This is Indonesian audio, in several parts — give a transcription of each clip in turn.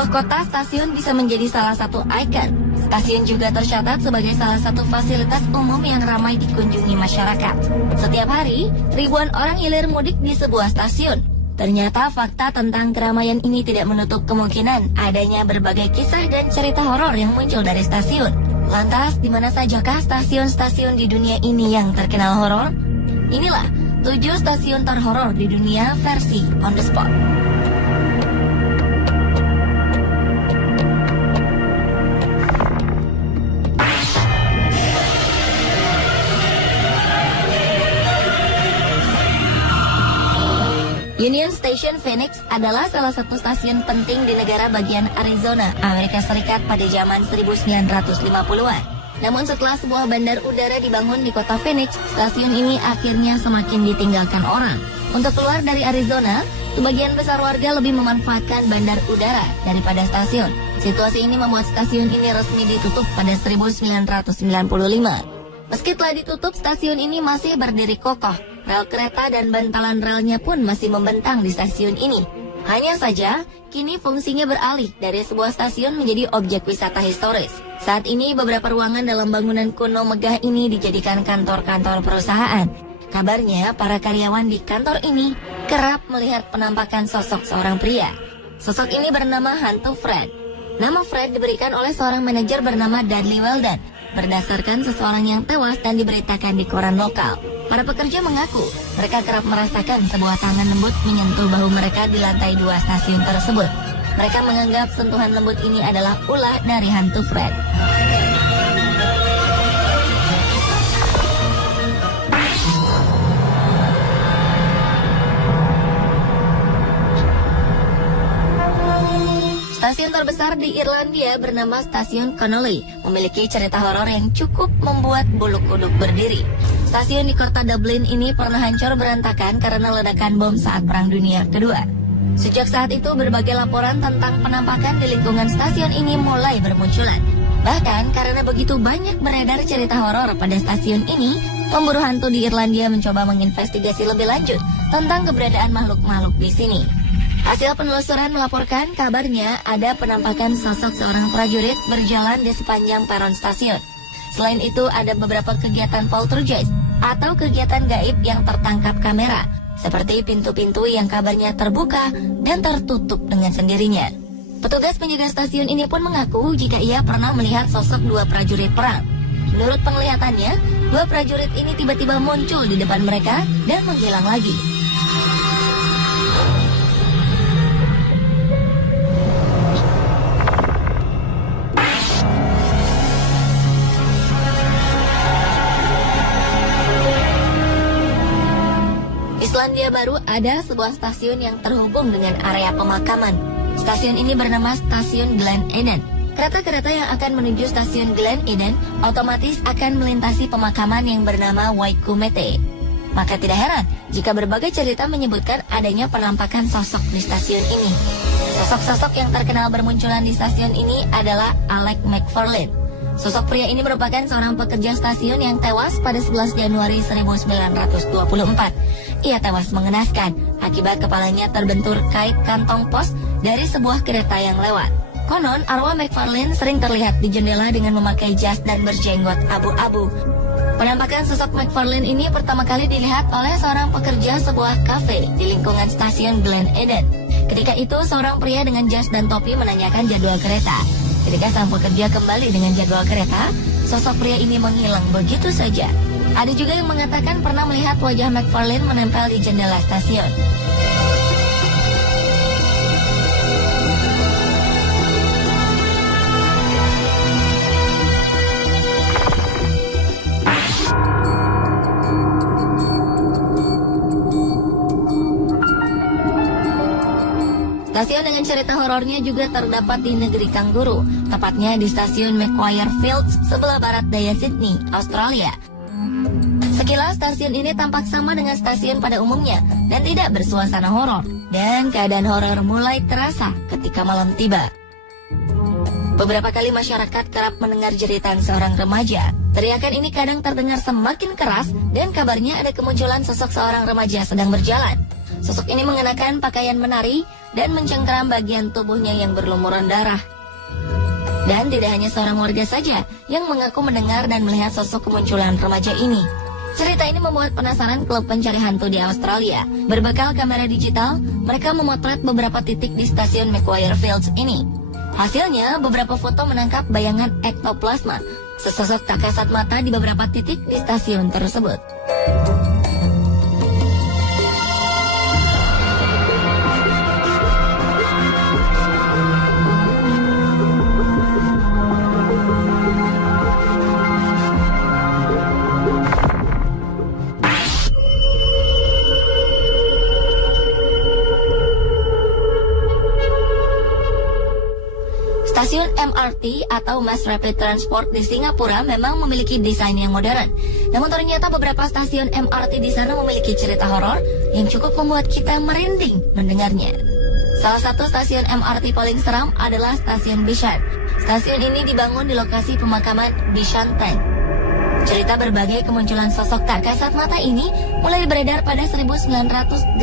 sebuah kota, stasiun bisa menjadi salah satu ikon. Stasiun juga tercatat sebagai salah satu fasilitas umum yang ramai dikunjungi masyarakat. Setiap hari, ribuan orang hilir mudik di sebuah stasiun. Ternyata fakta tentang keramaian ini tidak menutup kemungkinan adanya berbagai kisah dan cerita horor yang muncul dari stasiun. Lantas, di mana sajakah stasiun-stasiun di dunia ini yang terkenal horor? Inilah 7 stasiun terhoror di dunia versi On The Spot. Union Station Phoenix adalah salah satu stasiun penting di negara bagian Arizona, Amerika Serikat pada zaman 1950-an. Namun setelah sebuah bandar udara dibangun di kota Phoenix, stasiun ini akhirnya semakin ditinggalkan orang. Untuk keluar dari Arizona, sebagian besar warga lebih memanfaatkan bandar udara daripada stasiun. Situasi ini membuat stasiun ini resmi ditutup pada 1995. Meski telah ditutup, stasiun ini masih berdiri kokoh. Rel kereta dan bantalan relnya pun masih membentang di stasiun ini. Hanya saja, kini fungsinya beralih dari sebuah stasiun menjadi objek wisata historis. Saat ini beberapa ruangan dalam bangunan kuno megah ini dijadikan kantor-kantor perusahaan. Kabarnya, para karyawan di kantor ini kerap melihat penampakan sosok seorang pria. Sosok ini bernama Hantu Fred. Nama Fred diberikan oleh seorang manajer bernama Dudley Weldon, berdasarkan seseorang yang tewas dan diberitakan di koran lokal. Para pekerja mengaku mereka kerap merasakan sebuah tangan lembut menyentuh bahu mereka di lantai 2 stasiun tersebut. Mereka menganggap sentuhan lembut ini adalah ulah dari Hantu Fred. Stasiun terbesar di Irlandia bernama Stasiun Connolly memiliki cerita horor yang cukup membuat bulu kuduk berdiri. Stasiun di kota Dublin ini pernah hancur berantakan karena ledakan bom saat Perang Dunia Kedua. Sejak saat itu berbagai laporan tentang penampakan di lingkungan stasiun ini mulai bermunculan. Bahkan karena begitu banyak beredar cerita horor pada stasiun ini, pemburu hantu di Irlandia mencoba menginvestigasi lebih lanjut tentang keberadaan makhluk-makhluk di sini. Hasil penelusuran melaporkan kabarnya ada penampakan sosok seorang prajurit berjalan di sepanjang peron stasiun. Selain itu ada beberapa kegiatan poltergeist atau kegiatan gaib yang tertangkap kamera, seperti pintu-pintu yang kabarnya terbuka dan tertutup dengan sendirinya. Petugas penjaga stasiun ini pun mengaku jika ia pernah melihat sosok 2 prajurit perang. Menurut penglihatannya, 2 prajurit ini tiba-tiba muncul di depan mereka dan menghilang lagi. Selandia Baru ada sebuah stasiun yang terhubung dengan area pemakaman. Stasiun ini bernama Stasiun Glen Eden. Kereta-kereta yang akan menuju stasiun Glen Eden otomatis akan melintasi pemakaman yang bernama Waikumete. Maka tidak heran jika berbagai cerita menyebutkan adanya penampakan sosok di stasiun ini. Sosok-sosok yang terkenal bermunculan di stasiun ini adalah Alec McFarlane. Sosok pria ini merupakan seorang pekerja stasiun yang tewas pada 11 Januari 1924. Ia tewas mengenaskan akibat kepalanya terbentur kait kantong pos dari sebuah kereta yang lewat. Konon, arwah McFarlane sering terlihat di jendela dengan memakai jas dan berjenggot abu-abu. Penampakan sosok McFarlane ini pertama kali dilihat oleh seorang pekerja sebuah kafe di lingkungan stasiun Glen Eden. Ketika itu, seorang pria dengan jas dan topi menanyakan jadwal kereta. Ketika sang pekerja kembali dengan jadwal kereta, sosok pria ini menghilang begitu saja. Ada juga yang mengatakan pernah melihat wajah McFarlane menempel di jendela stasiun. Stasiun dengan cerita horornya juga terdapat di negeri kanguru, tepatnya di stasiun Macquarie Fields sebelah barat daya Sydney, Australia. Sekilas stasiun ini tampak sama dengan stasiun pada umumnya dan tidak bersuasana horor, dan keadaan horor mulai terasa ketika malam tiba. Beberapa kali masyarakat kerap mendengar jeritan seorang remaja. Teriakan ini kadang terdengar semakin keras dan kabarnya ada kemunculan sosok seorang remaja sedang berjalan. Sosok ini mengenakan pakaian menari dan mencengkeram bagian tubuhnya yang berlumuran darah. Dan tidak hanya seorang warga saja yang mengaku mendengar dan melihat sosok kemunculan remaja ini. Cerita ini membuat penasaran klub pencari hantu di Australia. Berbekal kamera digital, mereka memotret beberapa titik di stasiun Macquarie Fields ini. Hasilnya, beberapa foto menangkap bayangan ektoplasma, sesosok tak kasat mata di beberapa titik di stasiun tersebut. Stasiun MRT atau Mass Rapid Transport di Singapura memang memiliki desain yang modern. Namun ternyata beberapa stasiun MRT di sana memiliki cerita horor yang cukup membuat kita merinding mendengarnya. Salah satu stasiun MRT paling seram adalah stasiun Bishan. Stasiun ini dibangun di lokasi pemakaman Bishan Tank. Cerita berbagai kemunculan sosok tak kasat mata ini mulai beredar pada 1987,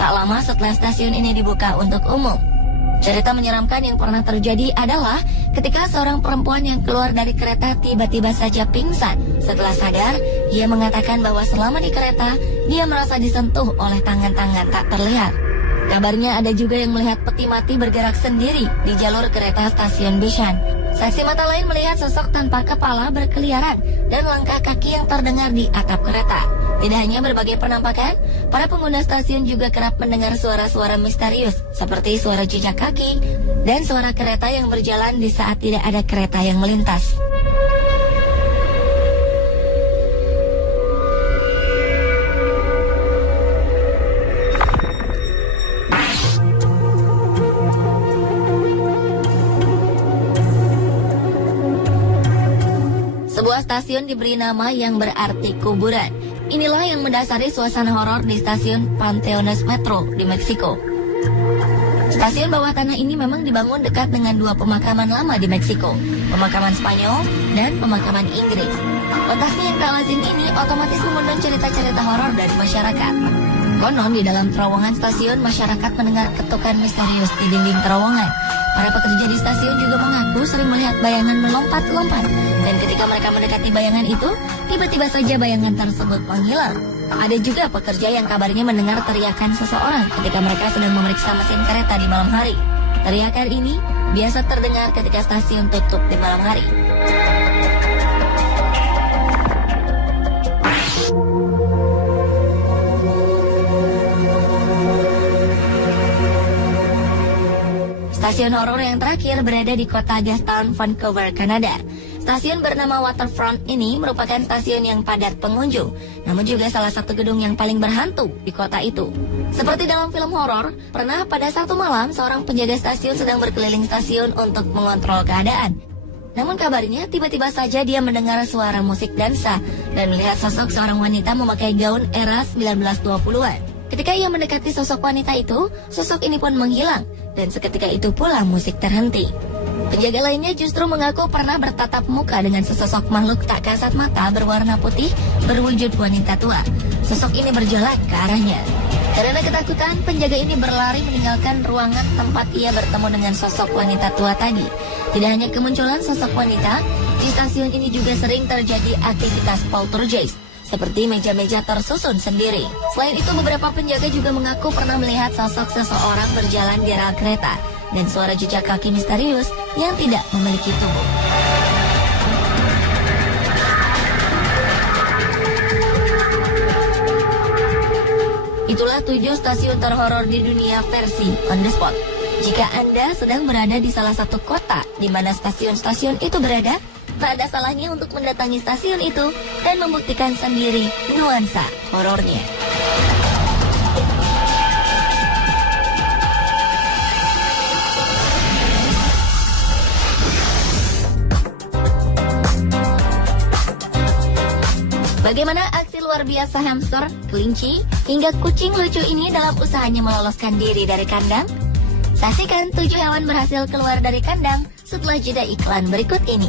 tak lama setelah stasiun ini dibuka untuk umum. Cerita menyeramkan yang pernah terjadi adalah ketika seorang perempuan yang keluar dari kereta tiba-tiba saja pingsan. Setelah sadar, ia mengatakan bahwa selama di kereta, dia merasa disentuh oleh tangan-tangan tak terlihat. Kabarnya ada juga yang melihat peti mati bergerak sendiri di jalur kereta stasiun Bishan. Saksi mata lain melihat sosok tanpa kepala berkeliaran dan langkah kaki yang terdengar di atap kereta. Tidak hanya berbagai penampakan, para pengguna stasiun juga kerap mendengar suara-suara misterius seperti suara jejak kaki dan suara kereta yang berjalan di saat tidak ada kereta yang melintas. Sebuah stasiun diberi nama yang berarti kuburan. Inilah yang mendasari suasana horor di stasiun Panteones Metro di Meksiko. Stasiun bawah tanah ini memang dibangun dekat dengan dua pemakaman lama di Meksiko, pemakaman Spanyol dan pemakaman Inggris. Letaknya yang tak lazim ini otomatis mengundang cerita-cerita horor dari masyarakat. Konon di dalam terowongan stasiun, masyarakat mendengar ketukan misterius di dinding terowongan. Para pekerja di stasiun juga mengaku sering melihat bayangan melompat-lompat. Dan ketika mereka mendekati bayangan itu, tiba-tiba saja bayangan tersebut menghilang. Ada juga pekerja yang kabarnya mendengar teriakan seseorang ketika mereka sedang memeriksa mesin kereta di malam hari. Teriakan ini biasa terdengar ketika stasiun tutup di malam hari. Stasiun horor yang terakhir berada di kota Gastown, Vancouver, Kanada. Stasiun bernama Waterfront ini merupakan stasiun yang padat pengunjung, namun juga salah satu gedung yang paling berhantu di kota itu. Seperti dalam film horor, pernah pada satu malam seorang penjaga stasiun sedang berkeliling stasiun untuk mengontrol keadaan. Namun kabarnya tiba-tiba saja dia mendengar suara musik dansa dan melihat sosok seorang wanita memakai gaun era 1920-an. Ketika ia mendekati sosok wanita itu, sosok ini pun menghilang dan seketika itu pula musik terhenti. Penjaga lainnya justru mengaku pernah bertatap muka dengan sesosok makhluk tak kasat mata berwarna putih berwujud wanita tua. Sosok ini berjalan ke arahnya. Karena ketakutan, penjaga ini berlari meninggalkan ruangan tempat ia bertemu dengan sosok wanita tua tadi. Tidak hanya kemunculan sosok wanita, di stasiun ini juga sering terjadi aktivitas poltergeist, seperti meja-meja tersusun sendiri. Selain itu, beberapa penjaga juga mengaku pernah melihat sosok seseorang berjalan di rel kereta dan suara jejak kaki misterius yang tidak memiliki tubuh. Itulah 7 stasiun terhoror di dunia versi On The Spot. Jika Anda sedang berada di salah satu kota di mana stasiun-stasiun itu berada, tak ada salahnya untuk mendatangi stasiun itu dan membuktikan sendiri nuansa horornya. Bagaimana aksi luar biasa hamster, kelinci, hingga kucing lucu ini dalam usahanya meloloskan diri dari kandang? Saksikan 7 hewan berhasil keluar dari kandang setelah jeda iklan berikut ini.